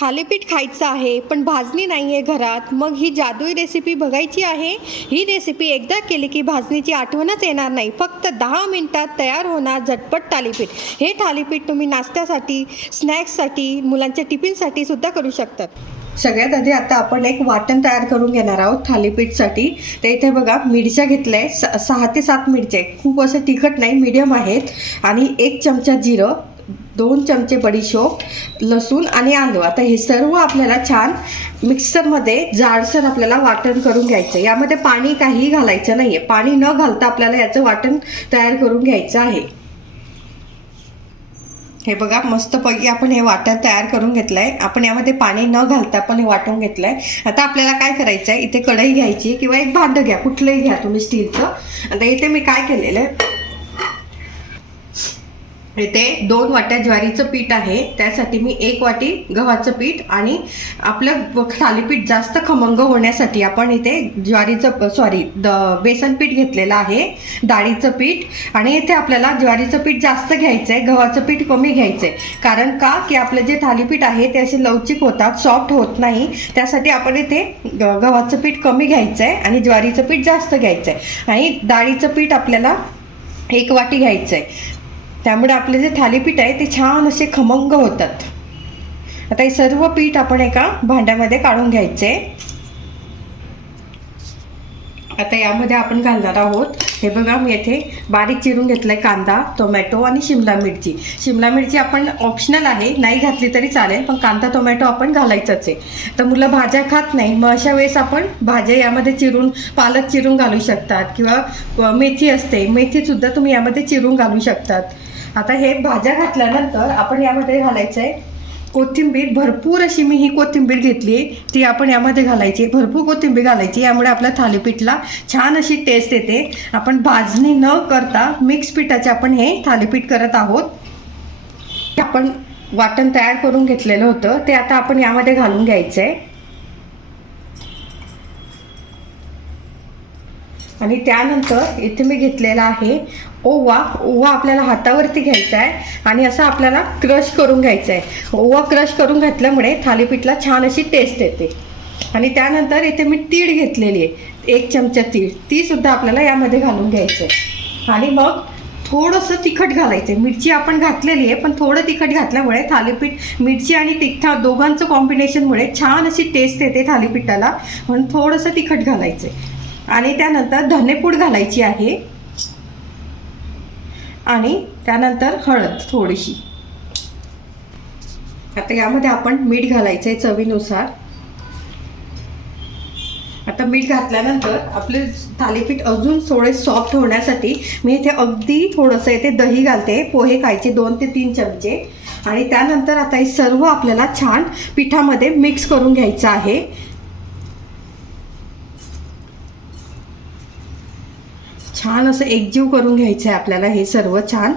थालीपीठ खायचं आहे पण भाजणी नाही आहे घरात. मग ही जादुई रेसिपी बघायची आहे? ही रेसिपी एकदा केली की भाजणीची आठवणच येणार नाही. फक्त दहा मिनिटात तयार होणार झटपट थालीपीठ. हे थालीपीठ तुम्ही नाश्त्यासाठी स्नॅक्ससाठी मुलांच्या टिफिनसाठी सुद्धा करू शकतात. सगळ्यात आधी आता आपण एक वाटण तयार करून घेणार आहोत थालीपीठसाठी. तर इथे बघा मिरच्या घेतल्या आहे स सहा ते सात मिरच्या आहे खूप असं तिखट नाही मीडियम आहेत. आणि एक चमचा जिरं. दोन चमचे बडीशोप लसूण आणि आलं आता हे सर्व आपल्याला छान मिक्सरमध्ये जाडसर आपल्याला वाटण करून घ्यायचं. आहे यामध्ये पाणी काहीही घालायचं नाही आहे पाणी न घालता आपल्याला याचं वाटण तयार करून घ्यायचं आहे. हे बघा मस्तपैकी आपण हे वाटण तयार करून घेतलं आहे आपण यामध्ये पाणी न घालता पण हे वाटून घेतलं आहे आता आपल्याला काय करायचं आहे इथे कढई घ्यायची किंवा एक भांडं घ्या. कुठलंही घ्या तुम्ही स्टीलचं. आता इथे मी काय केलेलं आहे? इथे दोन वाट्या ज्वारीचं पीठ आहे. त्यासाठी मी एक वाटी गव्हाचं पीठ आणि आपलं थालीपीठ जास्त खमंग होण्यासाठी आपण इथे ज्वारीचं सॉरी द बेसन पीठ घेतलेलं आहे. डाळीचं पीठ आणि इथे आपल्याला ज्वारीचं पीठ जास्त घ्यायचं आहे गव्हाचं पीठ कमी घ्यायचं आहे कारण का? की आपलं जे थालीपीठ आहे ते असे लवचिक होतात सॉफ्ट होत नाही. त्यासाठी आपण इथे गव्हाचं पीठ कमी घ्यायचं आहे आणि ज्वारीचं पीठ जास्त घ्यायचं आहे आणि डाळीचं पीठ आपल्याला एक वाटी घ्यायचं आहे त्यामुळे आपले जे थालीपीठ आहे ते छान असे खमंग होतात. आता हे सर्व पीठ आपण एका भांड्यामध्ये काढून घ्यायचे. आता यामध्ये आपण घालणार आहोत. हे बघा मी येथे बारीक चिरून घेतलाय कांदा टोमॅटो आणि शिमला मिरची. शिमला मिरची आपण ऑप्शनल आहे नाही घातली तरी चालेल पण कांदा टोमॅटो आपण घालायचंच आहे. तर मुलं भाज्या खात नाही मग अशा वेळेस आपण भाज्या यामध्ये चिरून पालक चिरून घालू शकतात किंवा मेथी असते मेथीसुद्धा तुम्ही यामध्ये चिरून घालू शकतात. आता हे भाज्या घातल्यानंतर आपण यामध्ये घालायचं आहे कोथिंबीर भरपूर अशी मी ही कोथिंबीर घेतली. आहे ती आपण यामध्ये घालायची. भरपूर कोथिंबीर घालायची. यामुळे आपल्या थालीपीठला छान अशी टेस्ट येते. आपण भाजणी न करता मिक्स पिठाचे आपण हे थालीपीठ करत आहोत. आपण वाटण तयार करून घेतलेलं होतं. ते आता आपण यामध्ये घालून घ्यायचं आहे आणि त्यानंतर इथे मी घेतलेला आहे ओवा. ओवा आपल्याला हातावरती घ्यायचा आहे आणि असं आपल्याला क्रश करून घ्यायचं आहे ओवा क्रश करून घातल्यामुळे थालीपीठला छान अशी टेस्ट येते. आणि त्यानंतर इथे मी तीळ घेतलेली आहे. एक चमचा तीळ. तीसुद्धा आपल्याला यामध्ये घालून घ्यायचं आहे आणि मग थोडंसं तिखट घालायचं आहे मिरची आपण घातलेली आहे पण थोडं तिखट घातल्यामुळे थालीपीठ मिरची आणि तिखा दोघांचं कॉम्बिनेशनमुळे छान अशी टेस्ट येते थालीपीठाला. म्हणून थोडंसं तिखट घालायचं आहे आणि त्यानंतर धनेपूड घालायची आहे. आणि त्यानंतर हळद थोडीशी. आता यामध्ये आपण मीठ घालायचं आहे चवीनुसार. आता मीठ घातल्यानंतर आपले थालीपीठ अजून थोडे सॉफ्ट होण्यासाठी मी इथे अगदी थोडंसं इथे दही घालते. पोहे खायचे दोन ते तीन चमचे. आणि त्यानंतर आता हे सर्व आपल्याला छान पिठामध्ये मिक्स करून घ्यायचं आहे. छान असं एकजीव करून घ्यायचं आहे आपल्याला हे सर्व छान.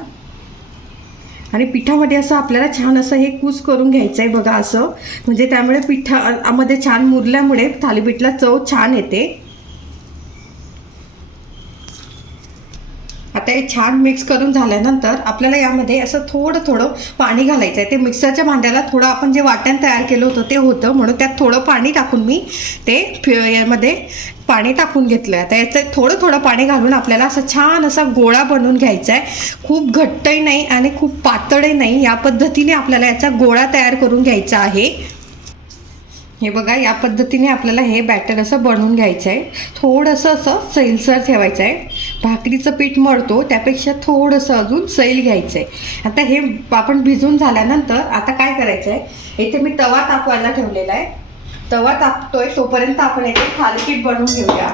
आणि पिठामध्ये असं आपल्याला छान असं हे कूस करून घ्यायचं आहे बघा असं. म्हणजे त्यामुळे पिठामध्ये छान मुरल्यामुळे थालीपीठला चव छान येते. आता हे छान मिक्स करून झाल्यानंतर आपल्याला यामध्ये असं थोडं थोडं पाणी घालायचं आहे ते मिक्सरच्या भांड्याला थोडं आपण जे वाटण तयार केलं होतं ते होतं. म्हणून त्यात थोडं पाणी टाकून मी ते फि- यामध्ये पाणी टाकून घेतलं आता याचं थोडं थोडं पाणी घालून आपल्याला असं छान असा गोळा बनवून घ्यायचा आहे खूप घट्टही नाही आणि खूप पातळही नाही. या पद्धतीने आपल्याला याचा गोळा तयार करून घ्यायचा आहे. हे बघा या पद्धतीने आपल्याला हे बॅटर असं बनवून घ्यायचं आहे थोडंसं असं सैलसर ठेवायचं आहे भाकरीचं पीठ मळतो त्यापेक्षा थोडंसं अजून सैल घ्यायचं आहे आता हे आपण भिजून झाल्यानंतर आता काय करायचं आहे इथे मी तवा तापवायला ठेवलेला आहे. तवा तापतोय तोपर्यंत आपण याचे थालपीठ बनवून घेऊया.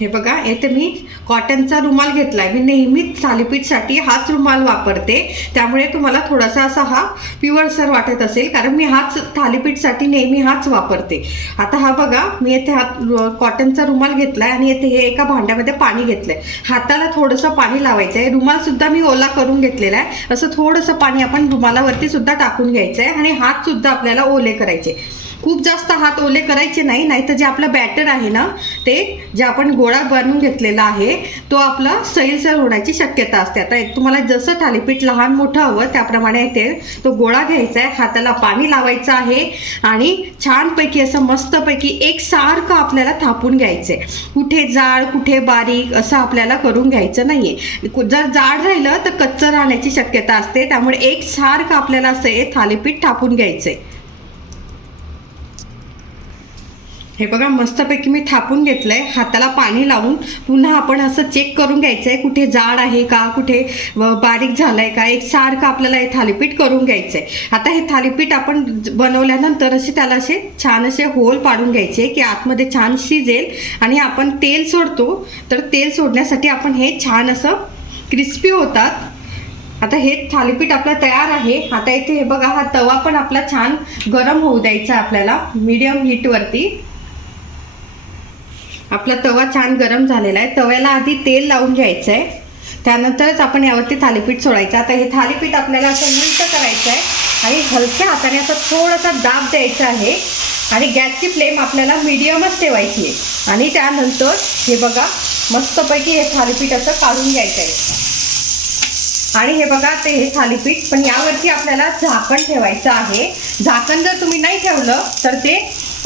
हे बघा येथे मी कॉटनचा रुमाल घेतला आहे मी नेहमीच थालीपीठसाठी हाच रुमाल वापरते. त्यामुळे तुम्हाला थोडासा असा हा पिवळसर वाटत असेल कारण मी हाच थालीपीठसाठी नेहमी हाच वापरते. आता हा बघा मी येथे हा कॉटनचा रुमाल घेतला आहे आणि येथे हे एका भांड्यामध्ये पाणी घेतलं आहे हाताला थोडंसं पाणी लावायचं आहे रुमालसुद्धा मी ओला करून घेतलेला आहे असं थोडंसं पाणी आपण रुमालावरती सुद्धा टाकून घ्यायचं आहे आणि हातसुद्धा आपल्याला ओले करायचे. खूप जास्त हात ओले करायचे नाही नाहीतर जे आपलं बॅटर आहे ना ते जे आपण गोळा बनवून घेतलेला आहे तो आपला सैलसर होण्याची शक्यता असते. आता एक तुम्हाला जसं थालीपीठ लहान मोठं हवं त्याप्रमाणे ते तो गोळा घ्यायचा आहे हाताला पाणी लावायचं आहे आणि छानपैकी असं मस्तपैकी एक सारखं आपल्याला थापून घ्यायचं आहे कुठे जाड कुठे बारीक असं आपल्याला करून घ्यायचं नाही आहे जर जाड राहिलं तर कच्चं राहण्याची शक्यता असते. त्यामुळे एक सारखं आपल्याला असं हे थालीपीठ थापून घ्यायचं आहे हे बघा मस्तपैकी मी थापून घेतलंय. हाताला पाणी लावून पुन्हा आपण असं चेक करून घ्यायचंय कुठे जाड आहे का कुठे बारीक बारीक झालंय का एक सारखं आपल्याला हे थालीपीठ करून घ्यायचंय. आता हे थालीपीठ आपण बनवल्यानंतर असे त्याला असे छान असे होल पाडून घ्यायचे की आतमध्ये छान शिजेल आणि आपण तेल सोडतो. तर तेल सोडण्यासाठी आपण हे छान असं क्रिस्पी होतात. आता हे थालीपीठ आपलं तयार आहे. आता इथे हे बघा हा तवा पण आपला छान गरम होऊ द्यायचा आहे आपल्याला मीडियम हीटवरती आपला तवा छान गरम झालेला आहे. तव्याला आधी तेल लावून घ्यायचं आहे त्यानंतरच आपण यावरती थालीपीठ सोडायचं. आता हे थालीपीठ आपल्याला असं उलट करायचं आहे आणि हलक्या हाताने असं थोडासा दाब द्यायचा आहे. आणि गॅसची फ्लेम आपल्याला मीडियमच ठेवायची आहे. आणि त्यानंतर हे बघा मस्तपैकी हे थालीपीठ असं काढून घ्यायचं आहे आणि हे बघा ते हे थालीपीठ पण यावरती आपल्याला झाकण ठेवायचं आहे. झाकण जर तुम्ही नाही ठेवलं तर ते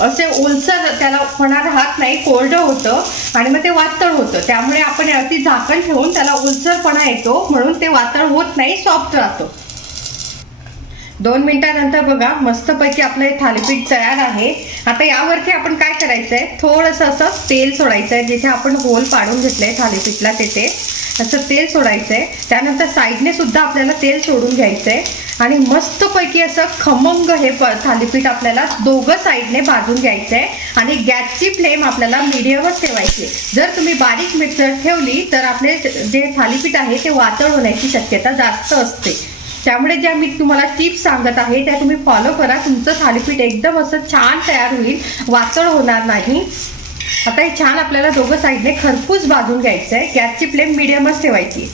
असे ओलसर त्याला फणा राहत नाही कोरडं होतं आणि मग ते वातळ होतं. त्यामुळे आपण अगदी झाकण ठेवून त्याला ओलसरपणा येतो म्हणून ते वातळ होत नाही सॉफ्ट राहतो. दोन मिनिटानंतर बघा मस्तपैकी आपलं हे थालीपीठ तयार आहे. आता यावरती आपण काय करायचं आहे थोडंसं असं तेल सोडायचं आहे जिथे आपण होल पाडून घेतलं आहे थालीपीठला तिथे. असं तेल सोडायचं आहे त्यानंतर साईडने सुद्धा आपल्याला तेल सोडून घ्यायचं आहे आणि मस्तपैकी असं खमंग हे प थालीपीठ आपल्याला दोघं साईडने भाजून घ्यायचं आहे आणि गॅसची फ्लेम आपल्याला मिडियमच ठेवायची. आहे. जर तुम्ही बारीक मिक्सर ठेवली तर आपले जे थालीपीठ आहे ते वातळ होण्याची शक्यता जास्त असते. त्यामुळे ज्या मी तुम्हाला टिप्स सांगत आहे त्या तुम्ही फॉलो करा. तुमचं थालीपीठ एकदम असं छान तयार होईल. वातळ होणार नाही. आता हे छान आपल्याला दोघं साईडने खरपूस भाजून घ्यायचं आहे गॅसची फ्लेम मिडियमच ठेवायची.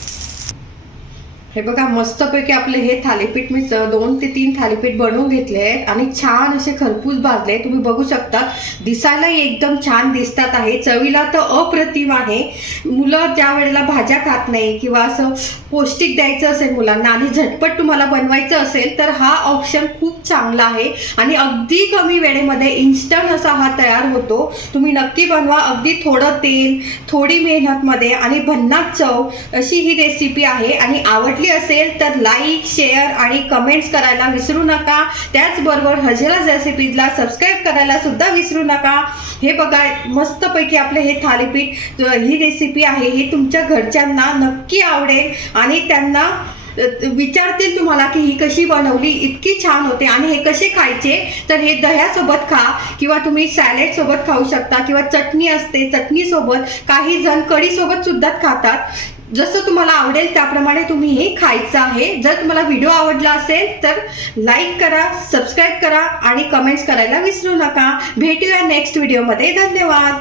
हे बघा मस्तपैकी आपले हे थालीपीठ मी दोन ते तीन थालीपीठ बनवून घेतले आहेत आणि छान असे खरपूस भाजले तुम्ही बघू शकता दिसायलाही एकदम छान दिसतात आहे. चवीला तर अप्रतिम आहे. मुलं ज्या वेळेला भाज्या खात नाही किंवा असं पौष्टिक द्यायचं असेल मुलांना आणि झटपट तुम्हाला बनवायचं असेल तर हा ऑप्शन खूप चांगला आहे. आणि अगदी कमी वेळेमध्ये इन्स्टंट असा हा तयार होतो. तुम्ही नक्की बनवा. अगदी थोडं तेल थोडी मेहनतमध्ये आणि भन्नाट चव अशी ही रेसिपी आहे. आणि आवडली असेल तर लाईक शेअर आणि कमेंट्स करायला विसरू नका. त्याचबरोबर हजेला रेसिपीजला सबस्क्राईब करायला सुद्धा विसरू नका. हे बघा मस्तपैकी आपले हे थालीपीठ ही रेसिपी आहे ही तुमच्या घरच्यांना नक्की आवडेल आणि त्यांना विचारतील तुम्हाला की ही कशी बनवली इतकी छान होते आणि हे कसे खायचे? तर हे दह्यासोबत खा किंवा तुम्ही सॅलेडसोबत खाऊ शकता किंवा चटणी असते चटणीसोबत काही जण कढीसोबत सुद्धा खातात. जसं तुम्हाला आवडेल त्याप्रमाणे तुम्ही हे खायचं आहे. जर तुम्हाला व्हिडिओ आवडला असेल तर लाईक करा सबस्क्राईब करा आणि कमेंट्स करायला विसरू नका. भेटूया नेक्स्ट व्हिडिओमध्ये धन्यवाद.